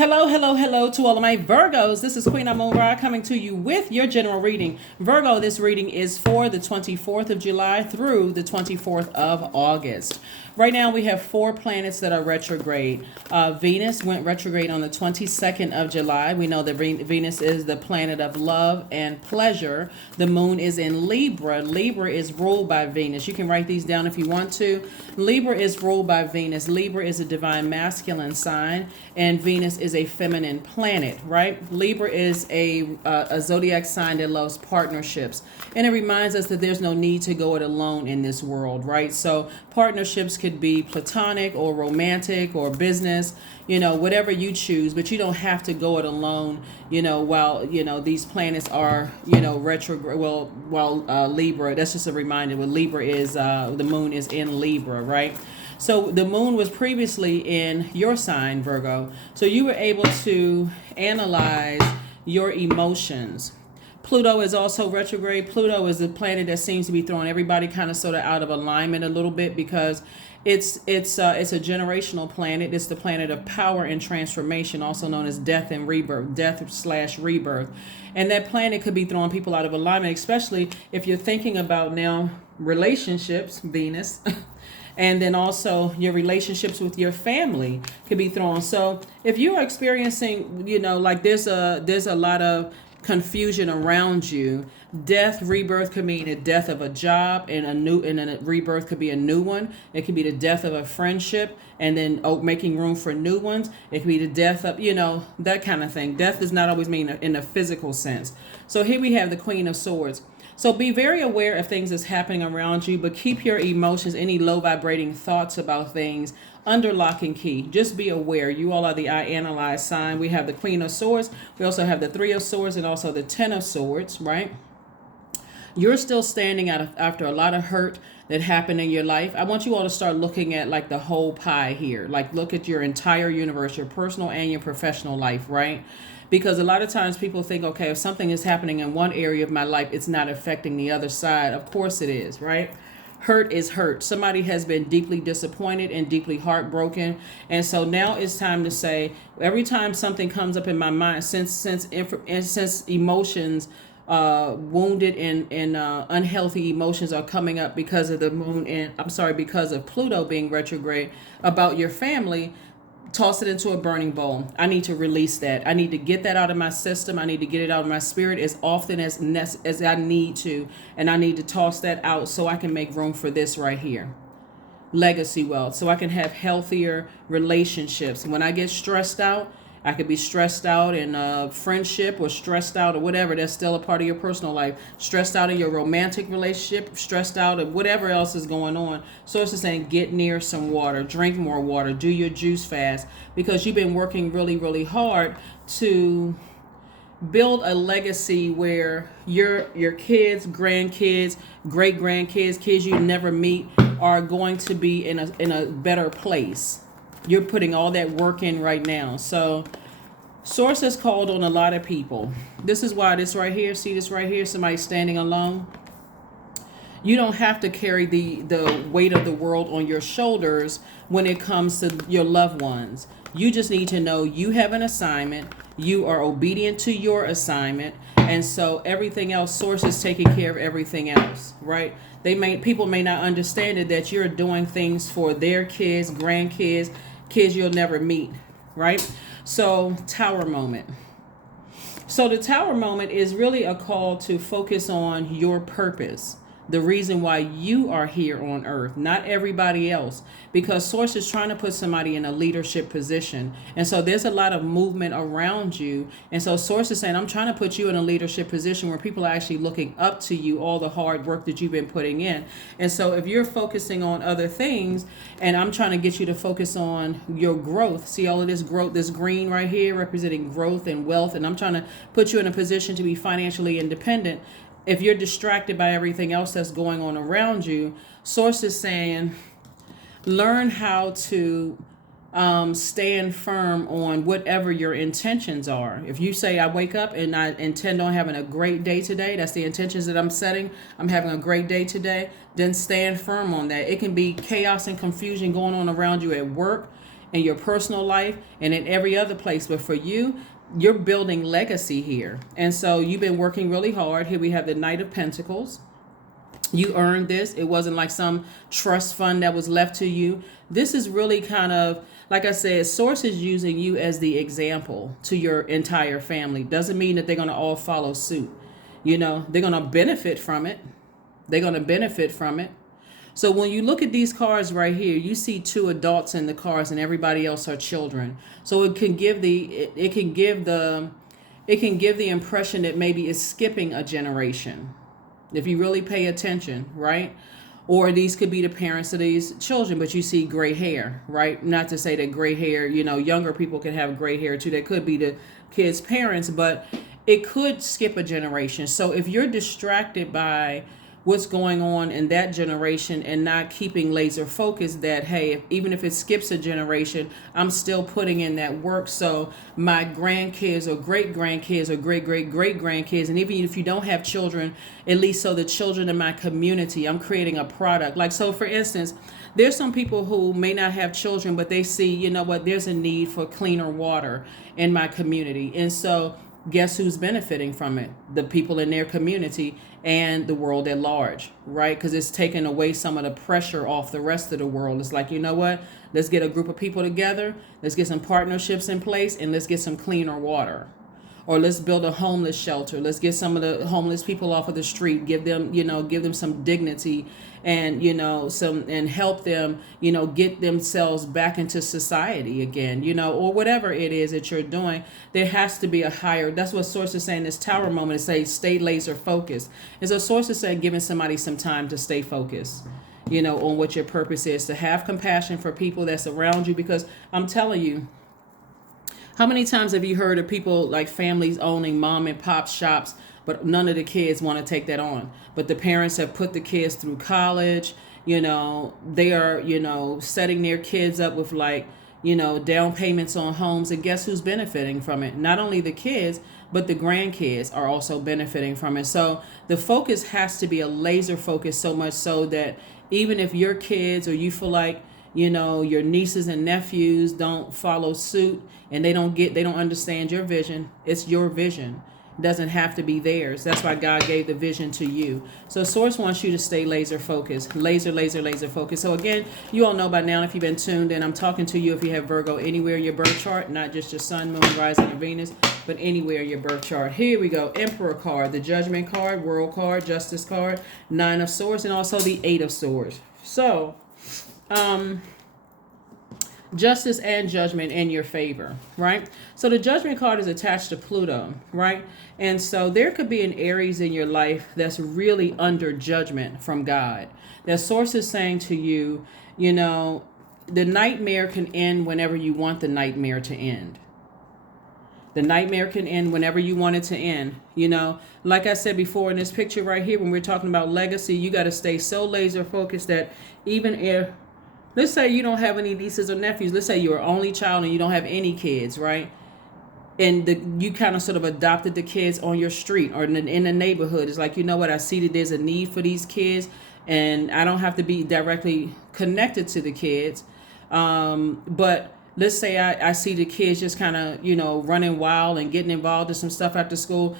Hello, hello, hello to all of my Virgos. This is Queen Amun Ra coming to you with your general reading. Virgo, this reading is for the 24th of July through the 24th of August. Right now we have 4 planets that are retrograde. Venus went retrograde on the 22nd of July. We know that Venus is the planet of love and pleasure. The moon is in Libra. Libra is ruled by Venus. You can write these down if you want to. Libra is ruled by Venus. Libra is a divine masculine sign, and Venus is a feminine planet, right? Libra is a zodiac sign that loves partnerships, and it reminds us that there's no need to go it alone in this world, right? So partnerships could be platonic or romantic or business, whatever you choose, but you don't have to go it alone, while, these planets are, retrograde. While Libra, that's just a reminder, what Libra is, the moon is in Libra, right? So the moon was previously in your sign, Virgo. So you were able to analyze your emotions. Pluto is also retrograde. Pluto is a planet that seems to be throwing everybody kind of sort of out of alignment a little bit because it's a generational planet. It's the planet of power and transformation, also known as death and rebirth, death/rebirth. And that planet could be throwing people out of alignment, especially if you're thinking about now relationships, Venus. And then also your relationships with your family could be thrown. So if you are experiencing, like there's a lot of confusion around you, death, rebirth could mean the death of a job, and a rebirth could be a new one. It could be the death of a friendship, and then making room for new ones. It could be the death of, that kind of thing. Death does not always mean in a physical sense. So here we have the Queen of Swords. So be very aware of things that's happening around you, but keep your emotions, any low vibrating thoughts about things, under lock and key. Just be aware. You all are the I analyze sign. We have the Queen of Swords. We also have the Three of Swords and also the Ten of Swords, right? You're still standing after a lot of hurt that happened in your life. I want you all to start looking at like the whole pie here. Like look at your entire universe, your personal and your professional life, right? Because a lot of times people think, okay, if something is happening in one area of my life, it's not affecting the other side. Of course it is, right? Hurt is hurt. Somebody has been deeply disappointed and deeply heartbroken. And so now it's time to say, every time something comes up in my mind, since emotions, wounded and unhealthy emotions are coming up because of the moon because of Pluto being retrograde about your family, toss it into a burning bowl. I need to release that. I need to get that out of my system. I need to get it out of my spirit as often as I need to. And I need to toss that out so I can make room for this right here. Legacy wealth. So I can have healthier relationships. When I get stressed out, I could be stressed out in a friendship or stressed out or whatever. That's still a part of your personal life. Stressed out in your romantic relationship, stressed out of whatever else is going on. So it's just saying get near some water, drink more water, do your juice fast, because you've been working really, really hard to build a legacy where your kids, grandkids, great grandkids, kids you never meet are going to be in a better place. You're putting all that work in right now. So source has called on a lot of people. This is why this right here, see this right here, somebody standing alone. You don't have to carry the weight of the world on your shoulders when it comes to your loved ones. You just need to know you have an assignment. You are obedient to your assignment. And so everything else, source is taking care of everything else, right? People may not understand it, that you're doing things for their kids, grandkids, kids you'll never meet, right? So tower moment. So the tower moment is really a call to focus on your purpose, the reason why you are here on earth, not everybody else, because source is trying to put somebody in a leadership position. And so there's a lot of movement around you. And so source is saying, I'm trying to put you in a leadership position where people are actually looking up to you, all the hard work that you've been putting in. And so if you're focusing on other things, and I'm trying to get you to focus on your growth, see all of this growth, this green right here representing growth and wealth. And I'm trying to put you in a position to be financially independent. If you're distracted by everything else that's going on around you, source is saying, learn how to stand firm on whatever your intentions are. If you say, I wake up and I intend on having a great day today, that's the intentions that I'm setting, I'm having a great day today, then stand firm on that. It can be chaos and confusion going on around you at work. in your personal life and in every other place. But for you, you're building legacy here. And so you've been working really hard. Here we have the Knight of Pentacles. You earned this. It wasn't like some trust fund that was left to you. This is really kind of, like I said, Source is using you as the example to your entire family. Doesn't mean that they're going to all follow suit. You know, they're going to benefit from it. They're going to benefit from it. So when you look at these cards right here, you see two adults in the cards and everybody else are children. So it can give the impression that maybe it's skipping a generation, if you really pay attention, right? Or these could be the parents of these children, but you see gray hair, right? Not to say that gray hair, you know, younger people can have gray hair too. That could be the kids' parents, but it could skip a generation. So if you're distracted by what's going on in that generation and not keeping laser focused that, hey, even if it skips a generation, I'm still putting in that work. So my grandkids or great grandkids or great grandkids, and even if you don't have children, at least so the children in my community, I'm creating a product. Like, so for instance, there's some people who may not have children, but they see, you know what, there's a need for cleaner water in my community. And so guess who's benefiting from it? The people in their community and the world at large, right? Because it's taken away some of the pressure off the rest of the world. It's like, you know what? Let's get a group of people together. Let's get some partnerships in place and let's get some cleaner water. Or let's build a homeless shelter. Let's get some of the homeless people off of the street, give them some dignity and, and help them, get themselves back into society again, or whatever it is that you're doing. There has to be a higher, that's what Source is saying, this tower moment is saying, stay laser focused. And so Source is saying, giving somebody some time to stay focused, on what your purpose is, to have compassion for people that's around you, because I'm telling you, how many times have you heard of people like families owning mom and pop shops, but none of the kids want to take that on? But the parents have put the kids through college, they are, setting their kids up with down payments on homes. And guess who's benefiting from it? Not only the kids, but the grandkids are also benefiting from it. So the focus has to be a laser focus, so much so that even if your kids or you feel like, your nieces and nephews don't follow suit and they don't understand your vision. It's your vision. It doesn't have to be theirs. That's why God gave the vision to you. So Source wants you to stay laser focused, laser focused. So again, you all know by now, if you've been tuned in, I'm talking to you if you have Virgo anywhere in your birth chart, not just your sun, moon, rising, and Venus, but anywhere in your birth chart. Here we go. Emperor card, the Judgment card, World card, Justice card, Nine of Swords, and also the Eight of Swords. So, justice and judgment in your favor, right? So the Judgment card is attached to Pluto, right? And so there could be an Aries in your life that's really under judgment from God. That Source is saying to you, the nightmare can end whenever you want the nightmare to end. The nightmare can end whenever you want it to end. Like I said before in this picture right here, when we're talking about legacy, you got to stay so laser focused that even if, let's say you don't have any nieces or nephews. Let's say you're an only child and you don't have any kids, right? And you kind of sort of adopted the kids on your street or in the neighborhood. It's like, you know what? I see that there's a need for these kids and I don't have to be directly connected to the kids. But let's say I see the kids just kind of, running wild and getting involved in some stuff after school.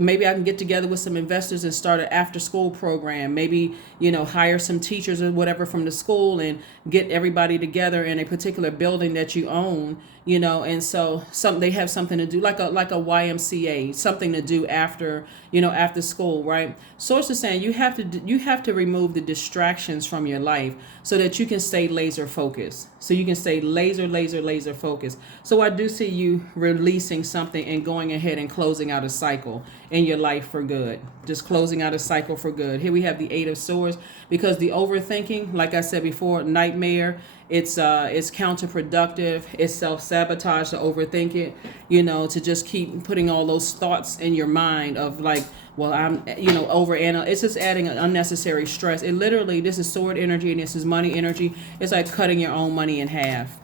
Maybe I can get together with some investors and start an after school program. Maybe, hire some teachers or whatever from the school and get everybody together in a particular building that you own, and so they have something to do, like a YMCA, something to do after, after school, right? Source is saying you have to remove the distractions from your life so that you can stay laser focused. So you can stay laser focused. So I do see you releasing something and going ahead and closing out a cycle in your life for good. Just closing out a cycle for good. Here we have the Eight of Swords, because the overthinking, like I said before, nightmare, it's counterproductive. It's self-sabotage to overthink it, to just keep putting all those thoughts in your mind of like, well, I'm, it's just adding an unnecessary stress. It literally, this is sword energy and this is money energy. It's like cutting your own money in half.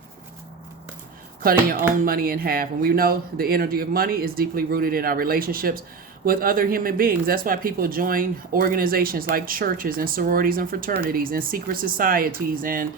Cutting your own money in half. And we know the energy of money is deeply rooted in our relationships with other human beings. That's why people join organizations like churches and sororities and fraternities and secret societies and,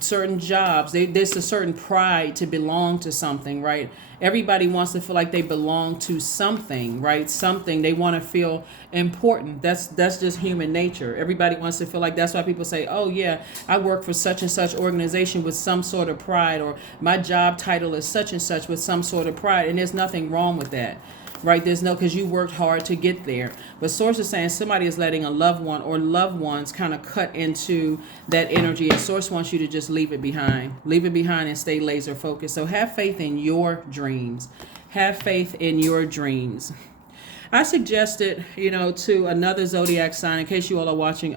certain jobs. There's a certain pride to belong to something, right? Everybody wants to feel like they belong to something, right? Something they want to feel important. That's just human nature. Everybody wants to feel like, that's why people say, oh yeah, I work for such and such organization with some sort of pride, or my job title is such and such with some sort of pride. And there's nothing wrong with that. Right? Because you worked hard to get there. But Source is saying somebody is letting a loved one or loved ones kind of cut into that energy, and Source wants you to just leave it behind. Leave it behind and stay laser focused. So have faith in your dreams. Have faith in your dreams. I suggested, to another zodiac sign, in case you all are watching,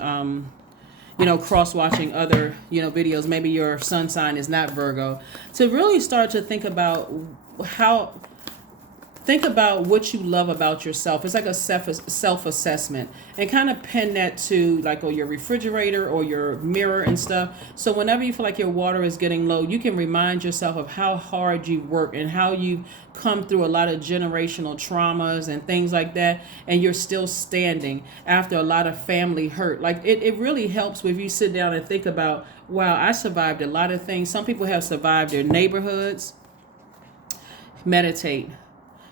cross-watching other, videos, maybe your sun sign is not Virgo, to really start to think about what you love about yourself. It's like a self-assessment, and kind of pin that to like your refrigerator or your mirror and stuff. So whenever you feel like your water is getting low, you can remind yourself of how hard you work and how you've come through a lot of generational traumas and things like that, and you're still standing after a lot of family hurt. Like it really helps if you sit down and think about, wow, I survived a lot of things. Some people have survived their neighborhoods. Meditate.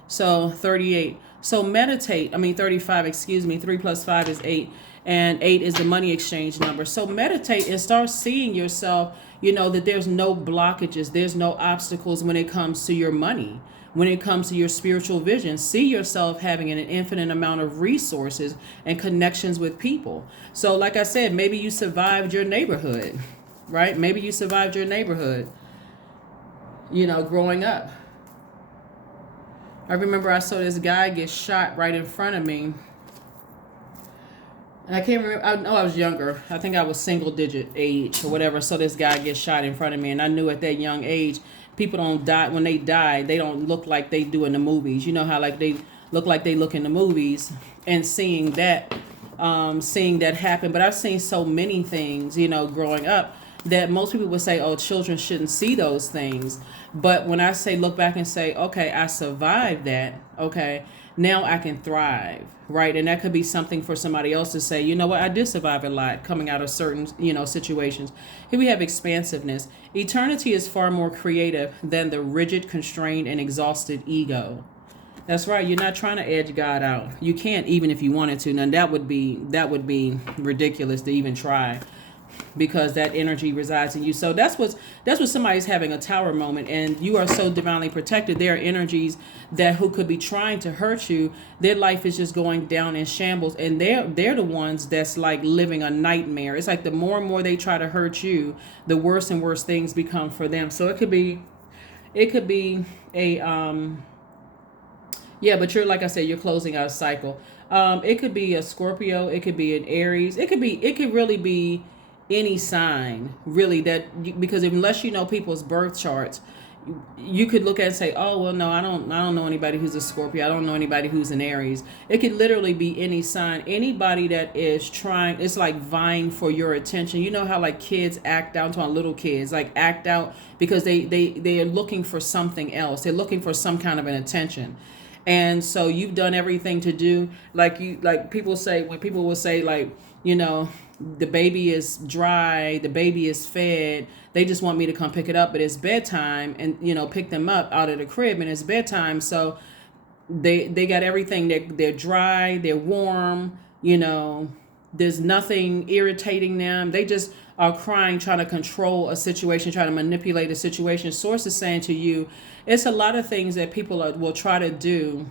So 38. So meditate. 35, excuse me. 3 plus 5 is 8. And 8 is the money exchange number. So meditate and start seeing yourself, that there's no blockages. There's no obstacles when it comes to your money. When it comes to your spiritual vision, see yourself having an infinite amount of resources and connections with people. So like I said, maybe you survived your neighborhood, right? Maybe you survived your neighborhood, growing up. I remember I saw this guy get shot right in front of me. And I can't remember. I know I was younger. I think I was single digit age or whatever. So this guy gets shot in front of me. And I knew at that young age, people don't die. When they die, they don't look like they do in the movies. You know how like they look in the movies. And seeing that happen. But I've seen so many things, growing up, that most people would say, oh, children shouldn't see those things. But when I say look back and say, okay, I survived that, okay, now I can thrive, right? And that could be something for somebody else to say, you know what, I did survive a lot coming out of certain, situations. Here we have expansiveness. Eternity is far more creative than the rigid, constrained, and exhausted ego. That's right. You're not trying to edge God out. You can't, even if you wanted to. Now that would be ridiculous to even try, because that energy resides in you. So that's what somebody's having a tower moment, and you are so divinely protected. There are energies who could be trying to hurt you. Their life is just going down in shambles, and they're the ones that's like living a nightmare. It's like the more and more they try to hurt you, the worse and worse things become for them. So it could be a but you're, like I said, you're closing out a cycle. It could be a Scorpio, it could be an Aries, it could really be any sign, really, because unless you know people's birth charts, you could look at it and say, oh, well, no, I don't know anybody who's a Scorpio. I don't know anybody who's an Aries. It could literally be any sign. Anybody that is trying, it's like vying for your attention. You know how like kids act out, to little kids, like act out because they are looking for something else. They're looking for some kind of an attention. And so you've done everything to do, when people will say, like, the baby is dry, the baby is fed, they just want me to come pick it up, but it's bedtime, and pick them up out of the crib, and it's bedtime. So they got everything. They're dry, they're warm, there's nothing irritating them. They just are crying, trying to control a situation, trying to manipulate a situation. Source is saying to you, it's a lot of things that people will try to do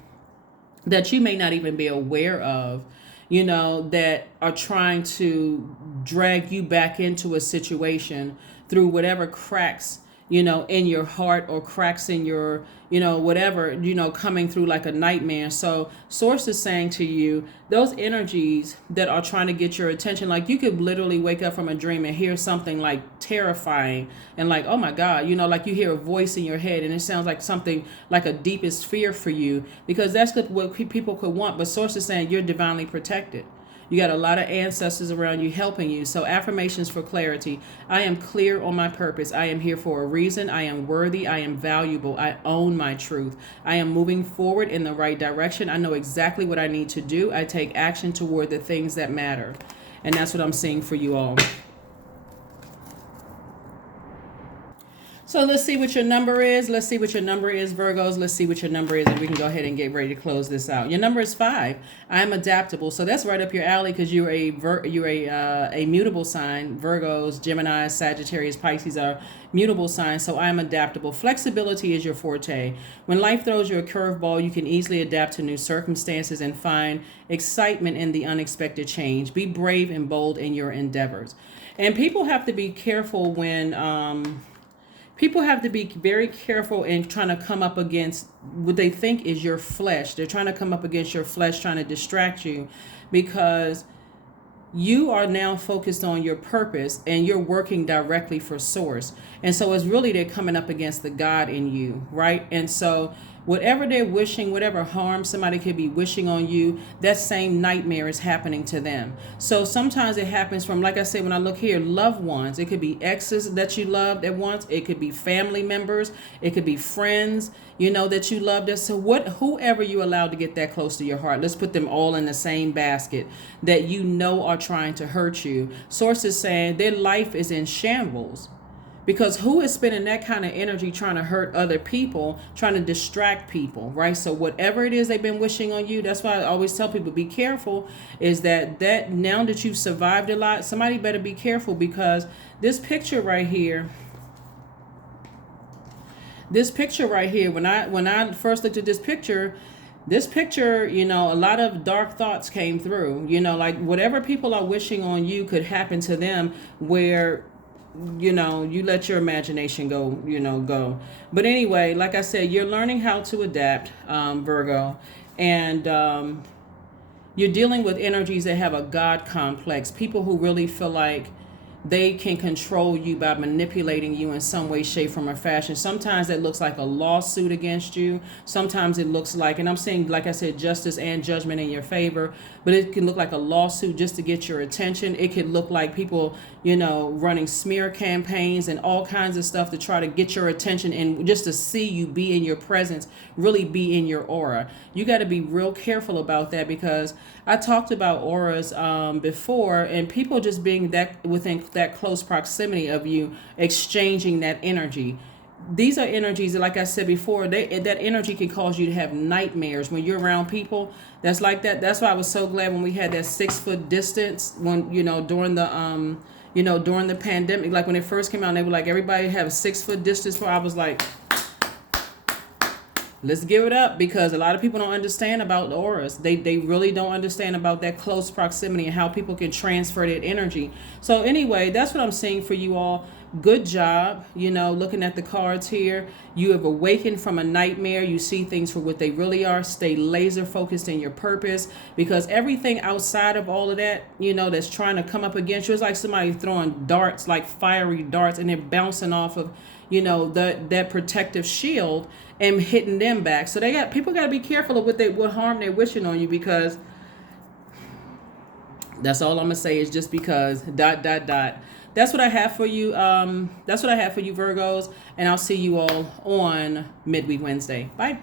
that you may not even be aware of, that are trying to drag you back into a situation through whatever cracks, in your heart, or cracks in your, whatever, coming through like a nightmare. So Source is saying to you, those energies that are trying to get your attention, like you could literally wake up from a dream and hear something like terrifying and like, oh my God, like you hear a voice in your head and it sounds like something like a deepest fear for you, because that's what people could want. But Source is saying you're divinely protected. You got a lot of ancestors around you helping you. So affirmations for clarity. I am clear on my purpose. I am here for a reason. I am worthy. I am valuable. I own my truth. I am moving forward in the right direction. I know exactly what I need to do. I take action toward the things that matter. And that's what I'm seeing for you all. So let's see what your number is. Let's see what your number is, Virgos. Let's see what your number is, and we can go ahead and get ready to close this out. Your number is 5. I'm adaptable. So that's right up your alley because you're a mutable sign. Virgos, Gemini, Sagittarius, Pisces are mutable signs. So I'm adaptable. Flexibility is your forte. When life throws you a curveball, you can easily adapt to new circumstances and find excitement in the unexpected change. Be brave and bold in your endeavors. And people have to be careful when people have to be very careful in trying to come up against what they think is your flesh. They're trying to come up against your flesh, trying to distract you, because you are now focused on your purpose and you're working directly for source. And so it's really they're coming up against the God in you, right? And so whatever they're wishing, whatever harm somebody could be wishing on you, that same nightmare is happening to them. So sometimes it happens from, like I said, when I look here, loved ones. It could be exes that you loved at once. It could be family members. It could be friends, that you loved. So whoever you allowed to get that close to your heart, let's put them all in the same basket that are trying to hurt you. Sources saying their life is in shambles. Because who is spending that kind of energy trying to hurt other people, trying to distract people, right? So whatever it is they've been wishing on you, that's why I always tell people, be careful, is that now that you've survived a lot, somebody better be careful, because this picture right here, when I first looked at this picture, a lot of dark thoughts came through, like whatever people are wishing on you could happen to them, where you let your imagination go. But anyway, like I said, you're learning how to adapt, Virgo, and you're dealing with energies that have a God complex. People who really feel like they can control you by manipulating you in some way, shape, form, or fashion. Sometimes it looks like a lawsuit against you. Sometimes it looks like, and I'm saying, like I said, justice and judgment in your favor, but it can look like a lawsuit just to get your attention. It could look like people, running smear campaigns and all kinds of stuff to try to get your attention and just to see you be in your presence, really be in your aura. You got to be real careful about that, because I talked about auras before, and people just being within that close proximity of you, exchanging that energy. These are energies that, like I said before, that energy can cause you to have nightmares when you're around people that's like that. That's why I was so glad when we had that 6-foot distance during the pandemic, like when it first came out, they were like, everybody have a 6-foot distance. I was like, let's give it up, because a lot of people don't understand about the auras. They really don't understand about that close proximity and how people can transfer that energy. So anyway, that's what I'm seeing for you all. Good job, looking at the cards here. You have awakened from a nightmare. You see things for what they really are. Stay laser focused in your purpose, because everything outside of all of that, that's trying to come up against you, it's like somebody throwing darts, like fiery darts, and they're bouncing off of that protective shield and hitting them back. So people got to be careful of what harm they're wishing on you, because that's all I'm gonna say is just because ... That's what I have for you. That's what I have for you, Virgos, and I'll see you all on Midweek Wednesday. Bye.